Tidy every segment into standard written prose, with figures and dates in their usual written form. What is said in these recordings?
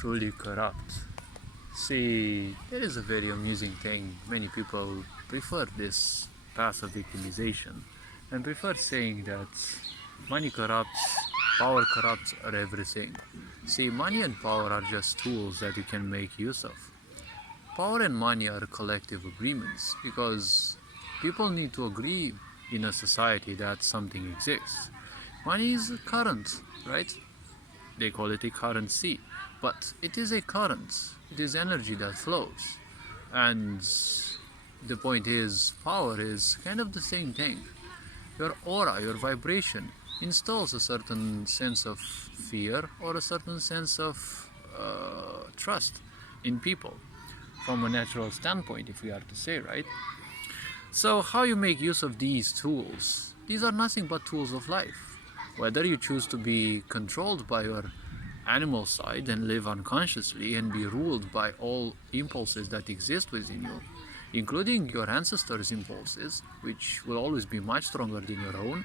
truly corrupt? See, there is a very amusing thing. Many people prefer this path of victimization and prefer saying that money corrupts, power corrupts, or everything. See, money and power are just tools that you can make use of. Power and money are collective agreements because people need to agree in a society that something exists. Money is a current, right? They call it a currency, but it is a current. It is energy that flows. And the point is, power is kind of the same thing. Your aura, your vibration installs a certain sense of fear or a certain sense of trust in people from a natural standpoint, if we are to say, right? So, how you make use of these tools? These are nothing but tools of life. Whether you choose to be controlled by your animal side and live unconsciously and be ruled by all impulses that exist within you, including your ancestors' impulses, which will always be much stronger than your own,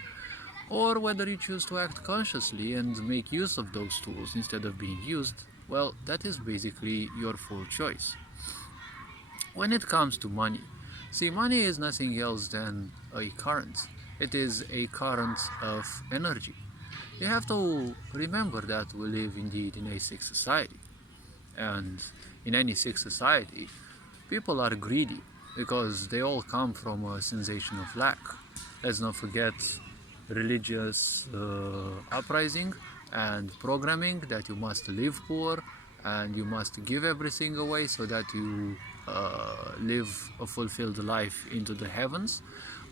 or whether you choose to act consciously and make use of those tools instead of being used, well, that is basically your full choice. When it comes to money, see, money is nothing else than a current. It is a current of energy. You have to remember that we live indeed in a sick society. And in any sick society, people are greedy because they all come from a sensation of lack. Let's not forget religious uprising and programming that you must live poor and you must give everything away so that you live a fulfilled life into the heavens.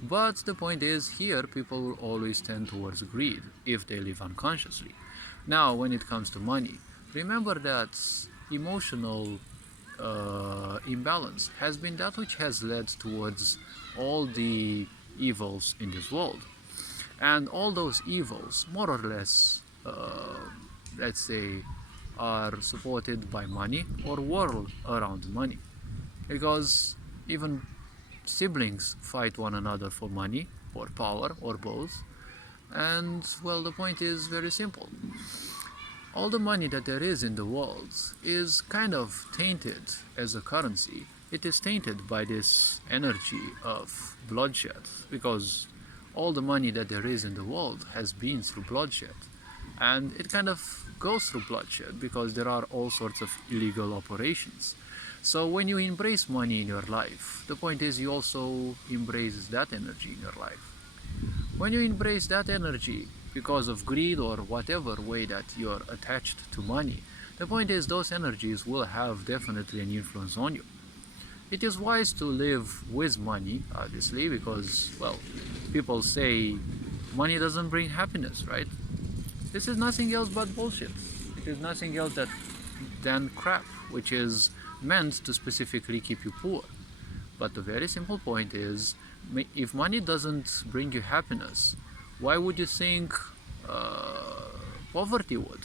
But the point is, here people will always tend towards greed if they live unconsciously. Now, when it comes to money, remember that emotional imbalance has been that which has led towards all the evils in this world. And all those evils, more or less, let's say, are supported by money or whirl around money. Because even siblings fight one another for money or power or both. And well, the point is very simple. All the money that there is in the world is kind of tainted as a currency. It is tainted by this energy of bloodshed because all the money that there is in the world has been through bloodshed. And it kind of goes through bloodshed because there are all sorts of illegal operations. So when you embrace money in your life, the point is you also embrace that energy in your life. When you embrace that energy because of greed or whatever way that you're attached to money, the point is those energies will have definitely an influence on you. It is wise to live with money, obviously, because, well, people say money doesn't bring happiness, right? This is nothing else but bullshit. It is nothing else than crap, which is meant to specifically keep you poor. But the very simple point is, if money doesn't bring you happiness, why would you think poverty would?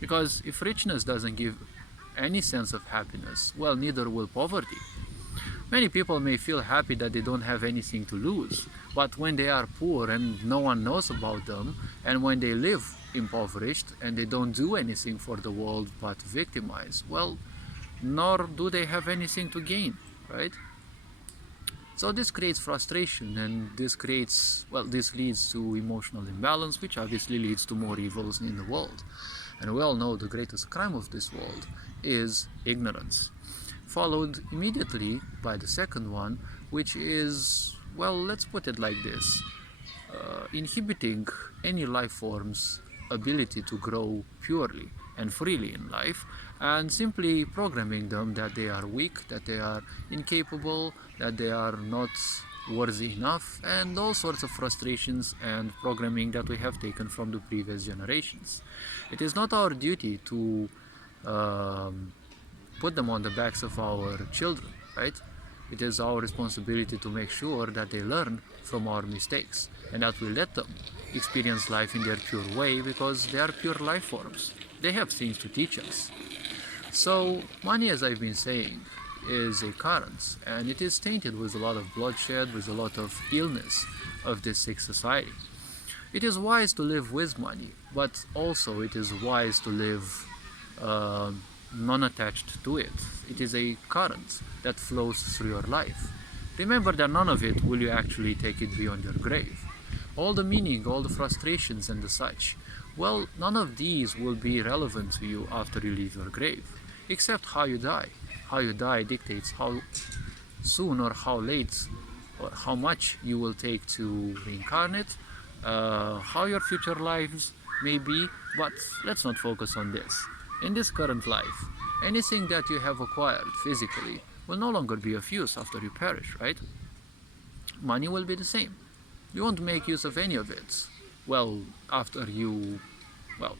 Because if richness doesn't give any sense of happiness, well, neither will poverty. Many people may feel happy that they don't have anything to lose, but when they are poor and no one knows about them, and when they live impoverished and they don't do anything for the world but victimize, well, nor do they have anything to gain, right? So this creates frustration, and this leads to emotional imbalance, which obviously leads to more evils in the world. And we all know the greatest crime of this world is ignorance, followed immediately by the second one, which is, well, let's put it like this, inhibiting any life form's ability to grow purely and freely in life, and simply programming them that they are weak, that they are incapable, that they are not worthy enough, and all sorts of frustrations and programming that we have taken from the previous generations. It is not our duty to put them on the backs of our children, right? It is our responsibility to make sure that they learn from our mistakes and that we let them experience life in their pure way because they are pure life forms. They have things to teach us. So money, as I've been saying, is a current, and it is tainted with a lot of bloodshed, with a lot of illness of this sick society. It is wise to live with money, but also it is wise to live non-attached to it. It is a current that flows through your life. Remember that none of it will you actually take it beyond your grave. All the meaning, all the frustrations and the such, well, none of these will be relevant to you after you leave your grave, except how you die. How you die dictates how soon or how late or how much you will take to reincarnate, how your future lives may be, but let's not focus on this. In this current life, anything that you have acquired physically will no longer be of use after you perish, right? Money will be the same. You won't make use of any of it, well, after you,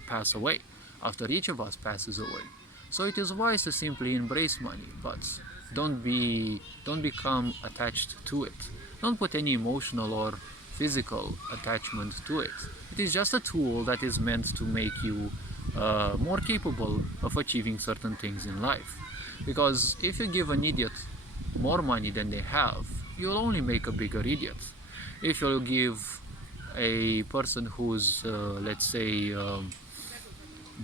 pass away, after each of us passes away. So it is wise to simply embrace money, but don't become attached to it. Don't put any emotional or physical attachment to it. It is just a tool that is meant to make you more capable of achieving certain things in life. Because if you give an idiot more money than they have, you'll only make a bigger idiot. If you give a person who's, let's say,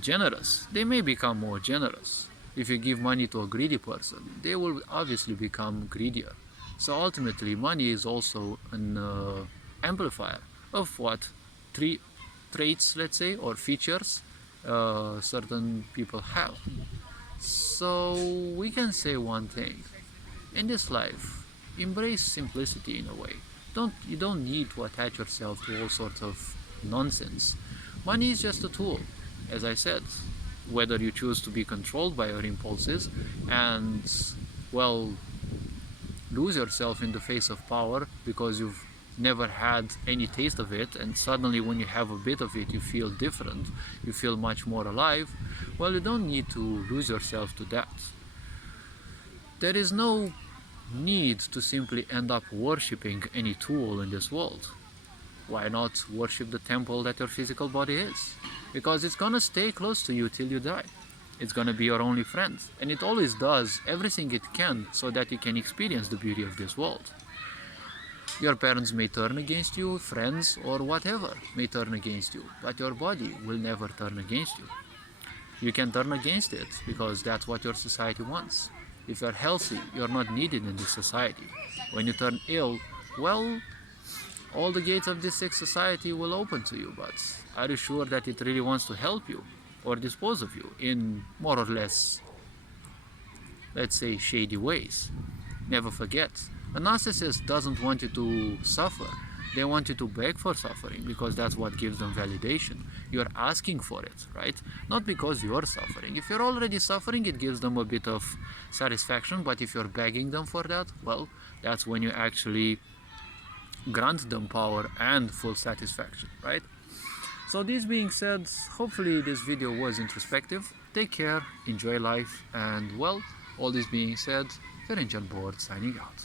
generous, they may become more generous. If you give money to a greedy person, they will obviously become greedier. So ultimately, money is also an amplifier of what traits, let's say, or features certain people have. So we can say one thing: in this life, embrace simplicity in a way. You don't need to attach yourself to all sorts of nonsense. Money is just a tool, as I said. Whether you choose to be controlled by your impulses and, well, lose yourself in the face of power because you've never had any taste of it, and suddenly when you have a bit of it you feel different, you feel much more alive, well, you don't need to lose yourself to that. There is no need to simply end up worshipping any tool in this world. Why not worship the temple that your physical body is? Because it's gonna stay close to you till you die. It's gonna be your only friend, and it always does everything it can so that you can experience the beauty of this world. Your parents may turn against you, friends or whatever may turn against you, but your body will never turn against you. You can turn against it because that's what your society wants. If you're healthy, you're not needed in this society. When you turn ill, well, all the gates of this sick society will open to you, but are you sure that it really wants to help you or dispose of you in more or less, let's say, shady ways? Never forget, a narcissist doesn't want you to suffer. They want you to beg for suffering because that's what gives them validation. You're asking for it, right? Not because you're suffering. If you're already suffering, it gives them a bit of satisfaction, but if you're begging them for that, well, that's when you actually grant them power and full satisfaction, right? So this being said, hopefully this video was introspective. Take care, enjoy life, and well, all this being said, Ferenc on board signing out.